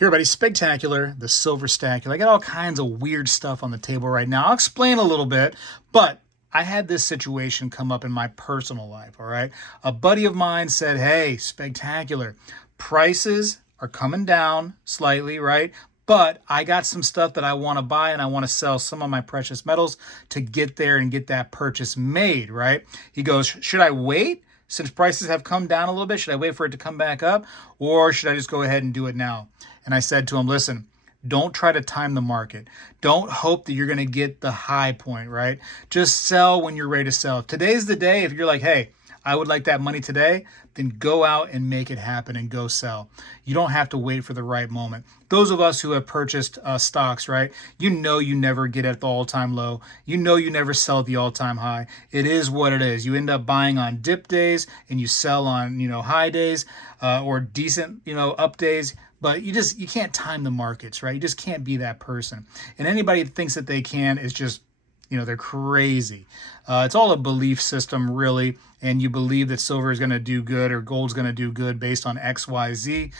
Here, everybody, Spegtacular, the silver stacular. I got all kinds of weird stuff on the table right now. I'll explain a little bit, but I had this situation come up in my personal life, all right? A buddy of mine said, hey, Spegtacular, prices are coming down slightly, right? But I got some stuff that I want to buy and I want to sell some of my precious metals to get there and get that purchase made, right? He goes, should I wait? Since prices have come down a little bit, should I wait for it to come back up? Or should I just go ahead and do it now? And I said to him, listen, don't try to time the market. Don't hope that you're going to get the high point, right? Just sell when you're ready to sell. Today's the day. If you're like, hey, I would like that money today, then go out and make it happen and go sell. You don't have to wait for the right moment. Those of us who have purchased stocks, right? You know you never get at the all-time low. You know you never sell at the all-time high. It is what it is. You end up buying on dip days and you sell on, high days or decent, up days. But you can't time the markets, right? You just can't be that person. And anybody that thinks that they can is just, they're crazy. It's all a belief system, really. And you believe that silver is going to do good or gold's going to do good based on X, Y, Z.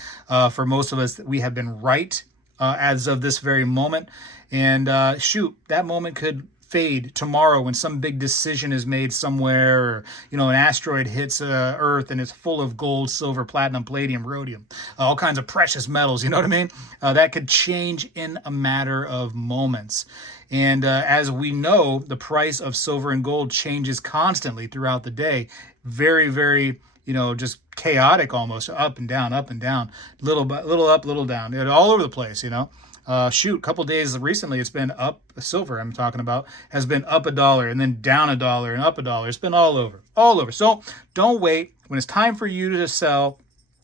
For most of us, we have been right as of this very moment. And shoot, that moment could fade tomorrow when some big decision is made somewhere, or an asteroid hits Earth and it's full of gold, silver, platinum, palladium, rhodium, all kinds of precious metals. You know what I mean? That could change in a matter of moments. And as we know, the price of silver and gold changes constantly throughout the day. Very, very, just chaotic almost, up and down, little up, little down, all over the place, a couple days recently, it's been up. Silver, I'm talking about, has been up $1 and then down $1 and up $1. It's been all over. So don't wait. When it's time for you to sell,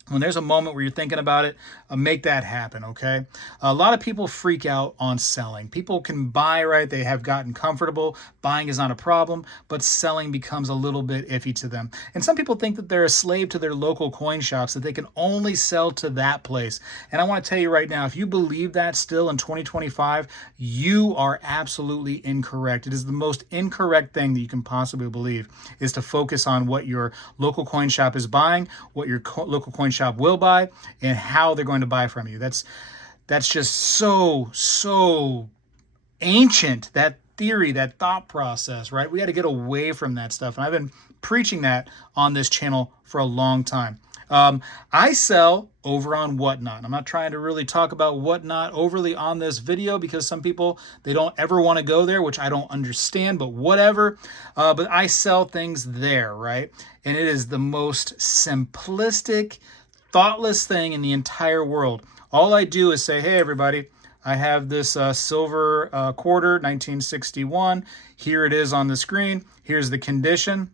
when there's a moment where you're thinking about it, make that happen, okay? A lot of people freak out on selling. People can buy, right? They have gotten comfortable. Buying is not a problem, but selling becomes a little bit iffy to them. And some people think that they're a slave to their local coin shops, that they can only sell to that place. And I want to tell you right now, if you believe that still in 2025, you are absolutely incorrect. It is the most incorrect thing that you can possibly believe, is to focus on what your local coin shop is buying, what your local coin shop will buy, and how they're going to buy from you. That's just so ancient, that theory, that thought process, right? We got to get away from that stuff. And I've been preaching that on this channel for a long time. I sell over on Whatnot. I'm not trying to really talk about Whatnot overly on this video because some people, they don't ever want to go there, which I don't understand, but whatever. But I sell things there, right? And it is the most simplistic, thoughtless thing in the entire world. All I do is say, hey, everybody, I have this silver quarter, 1961. Here it is on the screen. Here's the condition.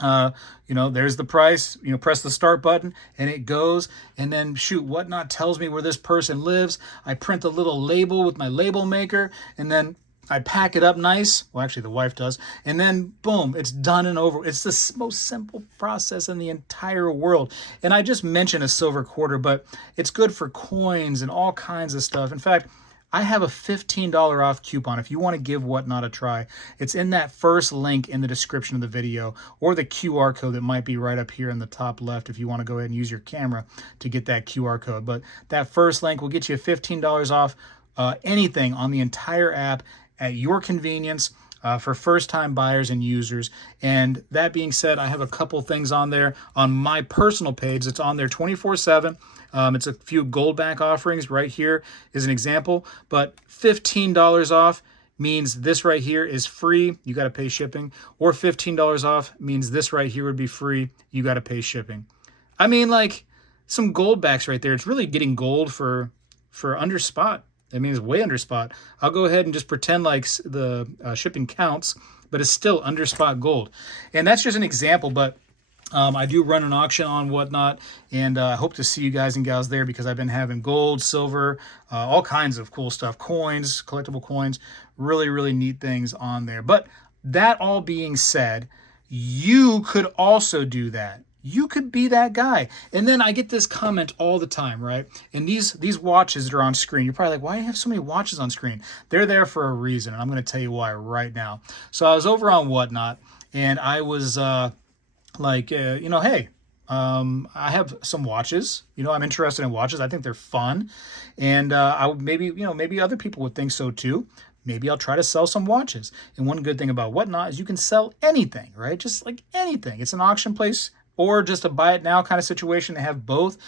There's the price, press the start button and it goes. And then shoot, Whatnot tells me where this person lives. I print a little label with my label maker and then I pack it up nice. Well, actually the wife does. And then boom, it's done and over. It's the most simple process in the entire world. And I just mentioned a silver quarter, but it's good for coins and all kinds of stuff. In fact, I have a $15 off coupon if you want to give Whatnot a try. It's in that first link in the description of the video, or the QR code that might be right up here in the top left if you want to go ahead and use your camera to get that QR code. But that first link will get you $15 off anything on the entire app at your convenience for first-time buyers and users. And that being said, I have a couple things on there on my personal page. It's on there 24/7. It's a few gold back offerings. Right here is an example, but $15 off means this right here is free. You got to pay shipping. Or $15 off means this right here would be free. You got to pay shipping. I mean, like some gold backs right there. It's really getting gold for under spot. That means way under spot. I'll go ahead and just pretend like the shipping counts, but it's still under spot gold. And that's just an example, but I do run an auction on Whatnot, and I hope to see you guys and gals there because I've been having gold, silver, all kinds of cool stuff, coins, collectible coins, really, really neat things on there. But that all being said, you could also do that. You could be that guy. And then I get this comment all the time, right? And these watches that are on screen, you're probably like, why do you have so many watches on screen? They're there for a reason, and I'm going to tell you why right now. So I was over on Whatnot, and I was hey, I have some watches. I'm interested in watches. I think they're fun, and maybe other people would think so too. Maybe I'll try to sell some watches. And one good thing about Whatnot is you can sell anything, right? Just like anything. It's an auction place or just a buy it now kind of situation. They have both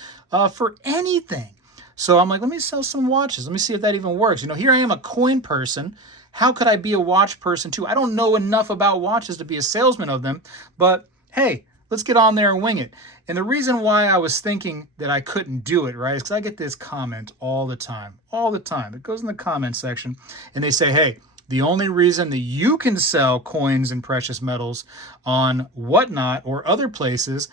for anything. So I'm like, let me sell some watches. Let me see if that even works. Here I am, a coin person. How could I be a watch person too? I don't know enough about watches to be a salesman of them, but hey, let's get on there and wing it. And the reason why I was thinking that I couldn't do it, right, is because I get this comment all the time. It goes in the comment section, and they say, hey, the only reason that you can sell coins and precious metals on Whatnot or other places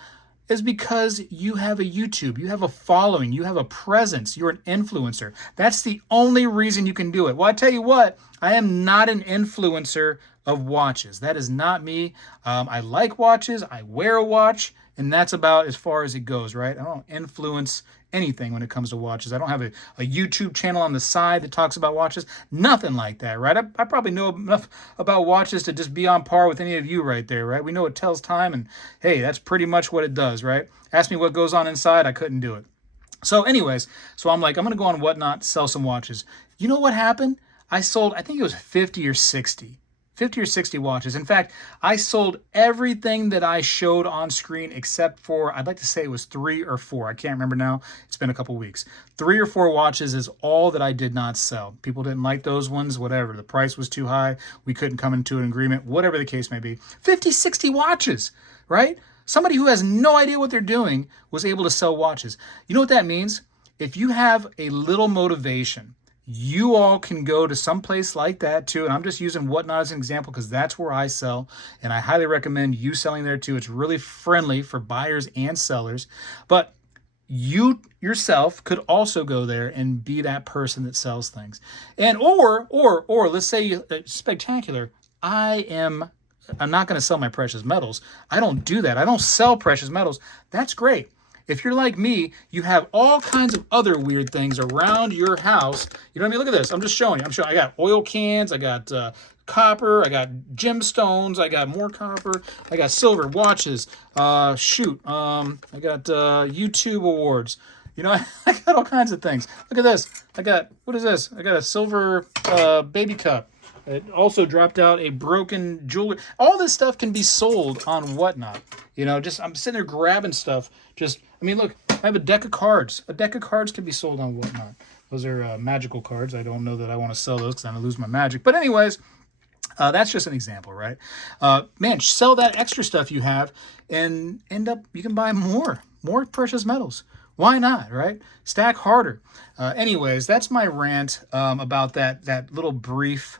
is because you have a YouTube, you have a following, you have a presence, you're an influencer. That's the only reason you can do it. Well, I tell you what, I am not an influencer of watches. That is not me. I like watches, I wear a watch, and that's about as far as it goes, right? I don't influence anything when it comes to watches. I don't have a YouTube channel on the side that talks about watches. Nothing like that, right? I probably know enough about watches to just be on par with any of you right there, right? We know it tells time, and hey, that's pretty much what it does, right? Ask me what goes on inside, I couldn't do it. So anyways, I'm like, I'm going to go on Whatnot, sell some watches. You know what happened? I sold, I think it was 50 or 60 watches. In fact, I sold everything that I showed on screen except for, I'd like to say it was 3 or 4. I can't remember now. It's been a couple weeks. 3 or 4 watches is all that I did not sell. People didn't like those ones, whatever. The price was too high. We couldn't come into an agreement, whatever the case may be. 50, 60 watches, right? Somebody who has no idea what they're doing was able to sell watches. You know what that means? If you have a little motivation, you all can go to some place like that too. And I'm just using Whatnot as an example because that's where I sell. And I highly recommend you selling there too. It's really friendly for buyers and sellers. But you yourself could also go there and be that person that sells things. And or let's say Spegtacular, I'm not going to sell my precious metals. I don't do that. I don't sell precious metals. That's great. If you're like me, you have all kinds of other weird things around your house. You know what I mean? Look at this. I'm just showing you. I got oil cans. I got copper. I got gemstones. I got more copper. I got silver watches. I got YouTube awards. I got all kinds of things. Look at this. What is this? I got a silver baby cup. It also dropped out a broken jewelry. All this stuff can be sold on Whatnot. I'm sitting there grabbing stuff. Look, I have a deck of cards. A deck of cards can be sold on Whatnot. Those are magical cards. I don't know that I want to sell those because I'm going to lose my magic. But anyways, that's just an example, right? Sell that extra stuff you have and you can buy more precious metals. Why not, right? Stack harder. Anyways, that's my rant about that little brief,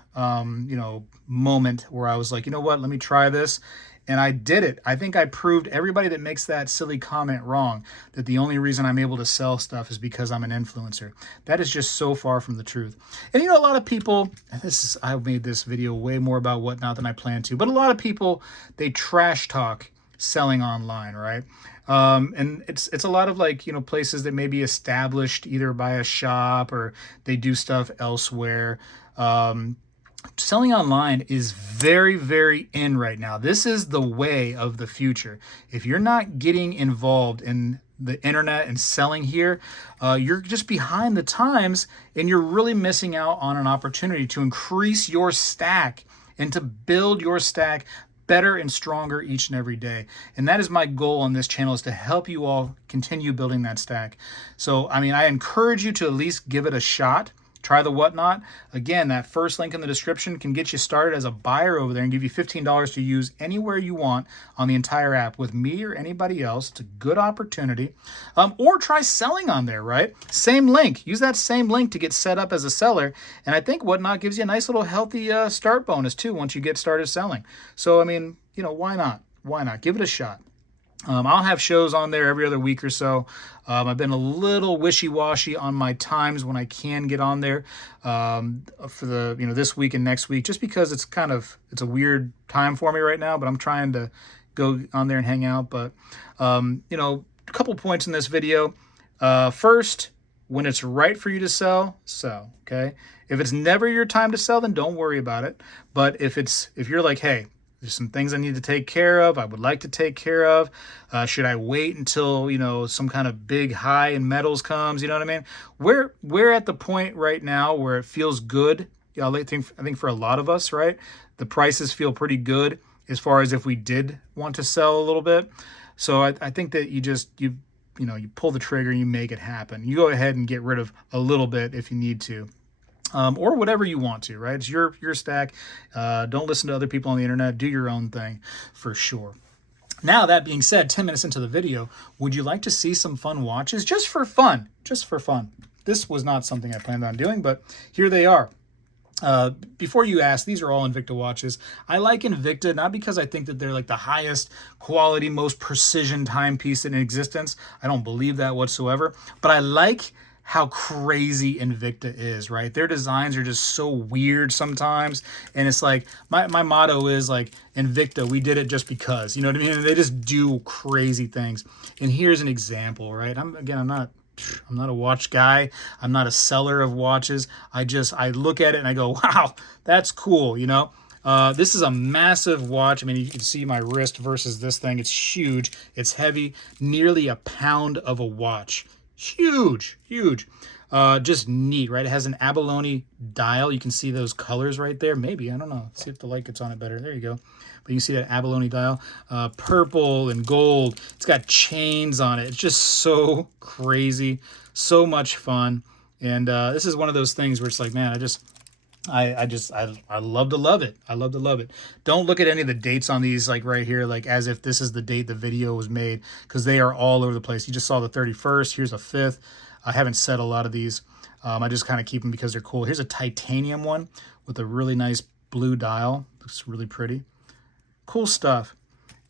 moment where I was like, you know what, let me try this. And I did it. I think I proved everybody that makes that silly comment wrong, that the only reason I'm able to sell stuff is because I'm an influencer. That is just so far from the truth. And a lot of people, I've made this video way more about Whatnot than I planned to, but a lot of people, they trash talk selling online, right? And it's a lot of places that may be established either by a shop or they do stuff elsewhere. Selling online is very, very in right now. This is the way of the future. If you're not getting involved in the internet and selling here, you're just behind the times and you're really missing out on an opportunity to increase your stack and to build your stack better and stronger each and every day. And that is my goal on this channel, is to help you all continue building that stack. So, I encourage you to at least give it a shot. Try the Whatnot. Again, that first link in the description can get you started as a buyer over there and give you $15 to use anywhere you want on the entire app with me or anybody else. It's a good opportunity. Or try selling on there, right? Same link. Use that same link to get set up as a seller. And I think Whatnot gives you a nice little healthy start bonus too once you get started selling. So, why not? Why not? Give it a shot. I'll have shows on there every other week or so. I've been a little wishy-washy on my times when I can get on there for the this week and next week, just because it's a weird time for me right now. But I'm trying to go on there and hang out. But a couple points in this video. First, when it's right for you to sell, sell. Okay. If it's never your time to sell, then don't worry about it. But if you're like, hey, There's some things I need to take care of. I would like to take care of. Should I wait until, you know, some kind of big high in metals comes? You know what I mean? We're at the point right now where it feels good. Yeah, I think for a lot of us, right? The prices feel pretty good as far as if we did want to sell a little bit. So I think that you pull the trigger and you make it happen. You go ahead and get rid of a little bit if you need to. Or whatever you want to, right? It's your stack. Don't listen to other people on the internet. Do your own thing for sure. Now, that being said, 10 minutes into the video, would you like to see some fun watches? Just for fun. Just for fun. This was not something I planned on doing, but here they are. Before you ask, these are all Invicta watches. I like Invicta not because I think that they're like the highest quality, most precision timepiece in existence. I don't believe that whatsoever. But I like how crazy Invicta is, right? Their designs are just so weird sometimes. And it's like, my motto is like, Invicta, we did it just because. You know what I mean? And they just do crazy things. And here's an example, right? I'm not a watch guy. I'm not a seller of watches. I look at it and I go, wow, that's cool, you know? This is a massive watch. I mean, you can see my wrist versus this thing. It's huge. It's heavy. Nearly a pound of a watch. Huge, huge. Just neat, right? It has an abalone dial. You can see those colors right there. Maybe, I don't know. Let's see if the light gets on it better. There you go. But you can see that abalone dial. Purple and gold. It's got chains on it. It's just so crazy. So much fun. And this is one of those things where it's like, man, I love to love it. I love to love it. Don't look at any of the dates on these, like right here, like as if this is the date the video was made, because they are all over the place. You just saw the 31st. Here's a 5th. I haven't set a lot of these. I just kind of keep them because they're cool. Here's a titanium one with a really nice blue dial. Looks really pretty. Cool stuff.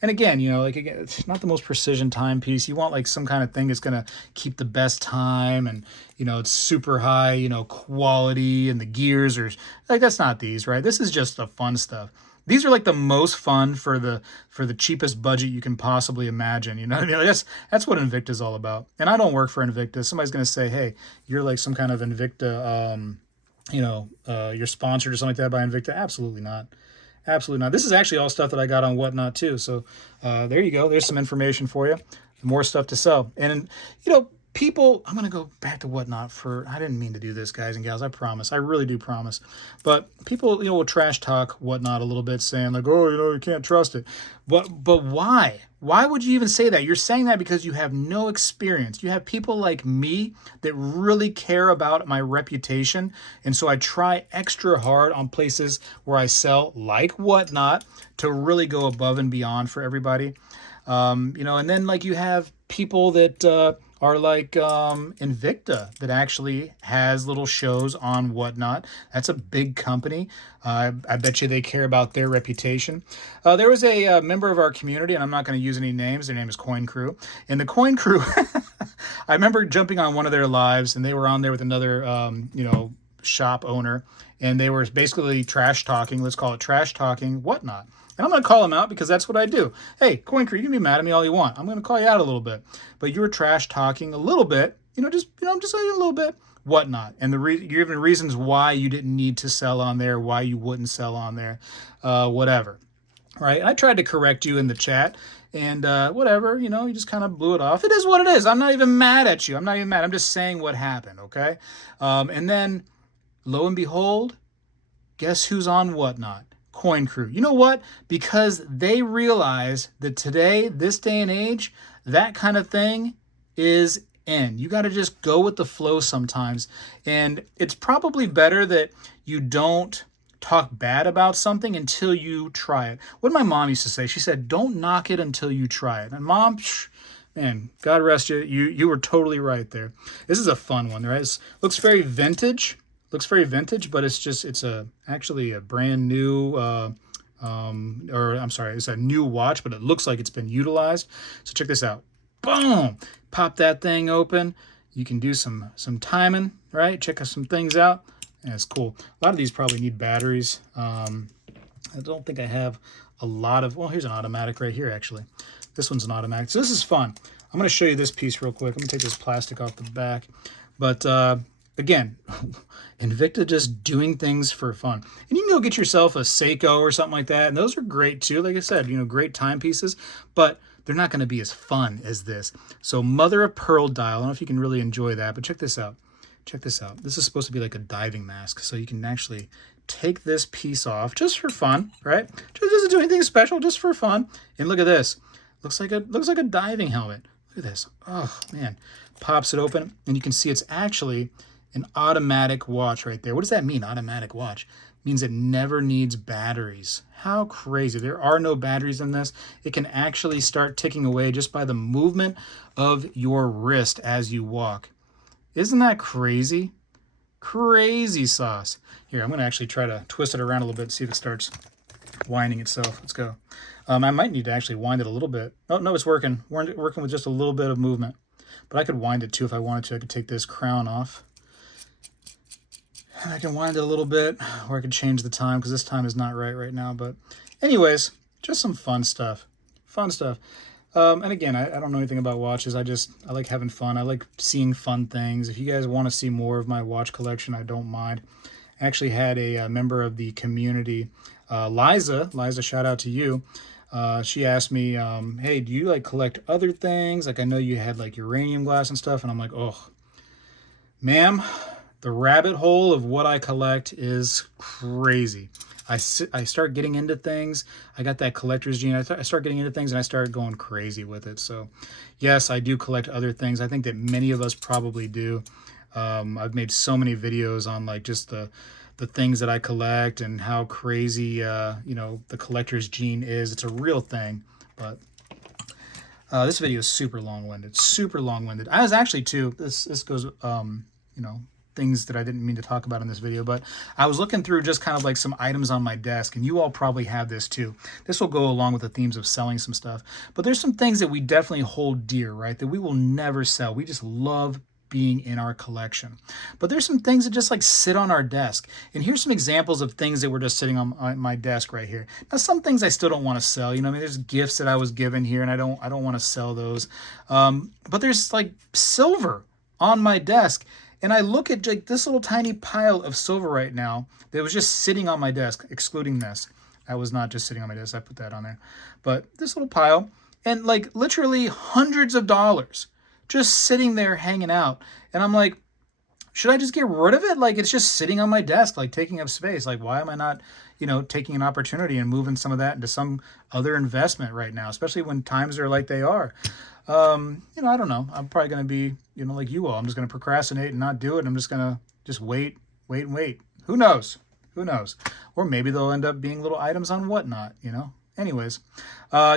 And again, you know, like again, it's not the most precision timepiece. You want like some kind of thing that's going to keep the best time, and, you know, it's super high, you know, quality, and the gears are like, that's not these, right? This is just the fun stuff. These are like the most fun for the cheapest budget you can possibly imagine. You know what I mean? Like that's what Invicta is all about. And I don't work for Invicta. Somebody's going to say, hey, you're like some kind of Invicta, you're sponsored or something like that by Invicta. Absolutely not. Absolutely not. This is actually all stuff that I got on Whatnot too. So there you go. There's some information for you. More stuff to sell. And, you know, people, I'm going to go back to Whatnot I didn't mean to do this, guys and gals. I promise. I really do promise. But people, you know, will trash talk Whatnot a little bit, saying like, oh, you know, you can't trust it. But why? Why would you even say that? You're saying that because you have no experience. You have people like me that really care about my reputation. And so I try extra hard on places where I sell, like Whatnot, to really go above and beyond for everybody. You know, and then like you have people that are like Invicta that actually has little shows on Whatnot. That's a big company. I bet you they care about their reputation. There was a member of our community, and I'm not going to use any names. Their name is Coin Crew. And the Coin Crew, I remember jumping on one of their lives, and they were on there with another, shop owner, and they were basically trash talking. Let's call it trash talking Whatnot. And I'm going to call them out because that's what I do. Hey, Coin Crew, you can be mad at me all you want. I'm going to call you out a little bit. But you were trash talking a little bit, just a little bit, Whatnot. And you're giving reasons why you didn't need to sell on there, why you wouldn't sell on there, whatever. Right? I tried to correct you in the chat, and whatever, you just kind of blew it off. It is what it is. I'm not even mad at you. I'm not even mad. I'm just saying what happened, okay? And then, lo and behold, guess who's on Whatnot? Coin Crew. You know what? Because they realize that today, this day and age, that kind of thing is in. You got to just go with the flow sometimes. And it's probably better that you don't talk bad about something until you try it. What my mom used to say, she said, don't knock it until you try it. And Mom, man, God rest you. You were totally right there. This is a fun one, right? It looks very vintage. But it's actually a brand new, it's a new watch, but it looks like it's been utilized. So check this out. Boom! Pop that thing open. You can do some timing, right? Check some things out. And it's cool. A lot of these probably need batteries. I don't think I have a lot of, well, here's an automatic right here, actually. This one's an automatic. So this is fun. I'm going to show you this piece real quick. I'm going to take this plastic off the back. But Again, Invicta just doing things for fun. And you can go get yourself a Seiko or something like that, and those are great too. Like I said, great timepieces, but they're not going to be as fun as this. So mother of pearl dial. I don't know if you can really enjoy that, but check this out. Check this out. This is supposed to be like a diving mask, so you can actually take this piece off just for fun, right? Just doesn't do anything special, just for fun. And look at this. Looks like a diving helmet. Look at this. Oh man. Pops it open, and you can see it's actually an automatic watch right there. What does that mean, automatic watch? It means it never needs batteries. How crazy. There are no batteries in this. It can actually start ticking away just by the movement of your wrist as you walk. Isn't that crazy? Crazy sauce. Here, I'm going to actually try to twist it around a little bit, see if it starts winding itself. Let's go. I might need to actually wind it a little bit. Oh, no, it's working. We're working with just a little bit of movement. But I could wind it too if I wanted to. I could take this crown off. And I can wind it a little bit, or I could change the time because this time is not right now. But anyways, just some fun stuff. Fun stuff. And again, I don't know anything about watches. I like having fun. I like seeing fun things. If you guys want to see more of my watch collection, I don't mind. I actually had a member of the community, Liza, shout out to you. She asked me, hey, do you like collect other things? Like I know you had like uranium glass and stuff. And I'm like, oh, ma'am, the rabbit hole of what I collect is crazy. I start getting into things. I got that collector's gene. I start getting into things and I started going crazy with it. So yes, I do collect other things. I think that many of us probably do. I've made so many videos on like just the things that I collect and how crazy, the collector's gene is. It's a real thing, but this video is super long-winded, I was actually too, this goes, things that I didn't mean to talk about in this video, but I was looking through just kind of like some items on my desk, and you all probably have this too. This will go along with the themes of selling some stuff, but there's some things that we definitely hold dear, right? That we will never sell. We just love being in our collection. But there's some things that just like sit on our desk. And here's some examples of things that were just sitting on my desk right here. Now, some things I still don't want to sell. There's gifts that I was given here, and I don't want to sell those. But there's like silver on my desk. And I look at like this little tiny pile of silver right now that was just sitting on my desk, excluding this. That was not just sitting on my desk. I put that on there. But this little pile, and like literally hundreds of dollars just sitting there hanging out. And I'm like, should I just get rid of it? Like, it's just sitting on my desk, like taking up space. Like, why am I not, taking an opportunity and moving some of that into some other investment right now, especially when times are like they are. I don't know. I'm probably going to be, like you all. I'm just going to procrastinate and not do it. I'm just going to just wait. Who knows? Or maybe they'll end up being little items on Whatnot, Anyways,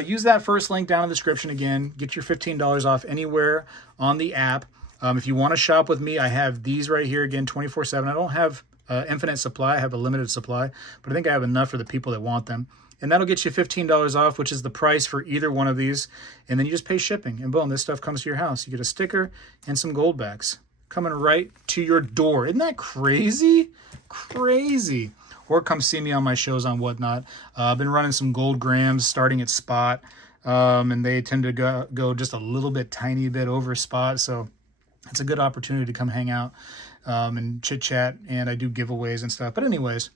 use that first link down in the description again. Get your $15 off anywhere on the app. If you want to shop with me, I have these right here again, 24/7. I don't have infinite supply. I have a limited supply, but I think I have enough for the people that want them. And that'll get you $15 off, which is the price for either one of these. And then you just pay shipping. And boom, this stuff comes to your house. You get a sticker and some gold backs coming right to your door. Isn't that crazy? Crazy. Or come see me on my shows on Whatnot. I've been running some gold grams starting at spot. And they tend to go just a little bit, tiny bit over spot. So it's a good opportunity to come hang out and chit chat. And I do giveaways and stuff. But anyways,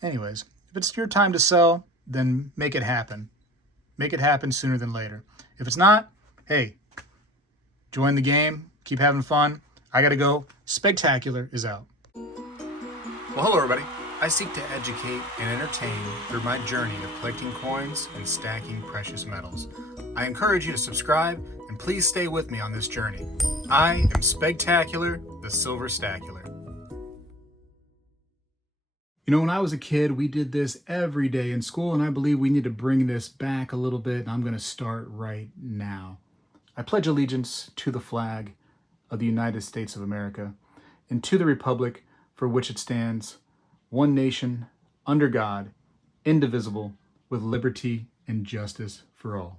if it's your time to sell, then make it happen. Make it happen sooner than later. If it's not, hey, join the game. Keep having fun. I got to go. Spegtacular is out. Well, hello, everybody. I seek to educate and entertain through my journey of collecting coins and stacking precious metals. I encourage you to subscribe and please stay with me on this journey. I am Spegtacular, the Silver Stacular. When I was a kid, we did this every day in school, and I believe we need to bring this back a little bit, and I'm going to start right now. I pledge allegiance to the flag of the United States of America and to the republic for which it stands, one nation, under God, indivisible, with liberty and justice for all.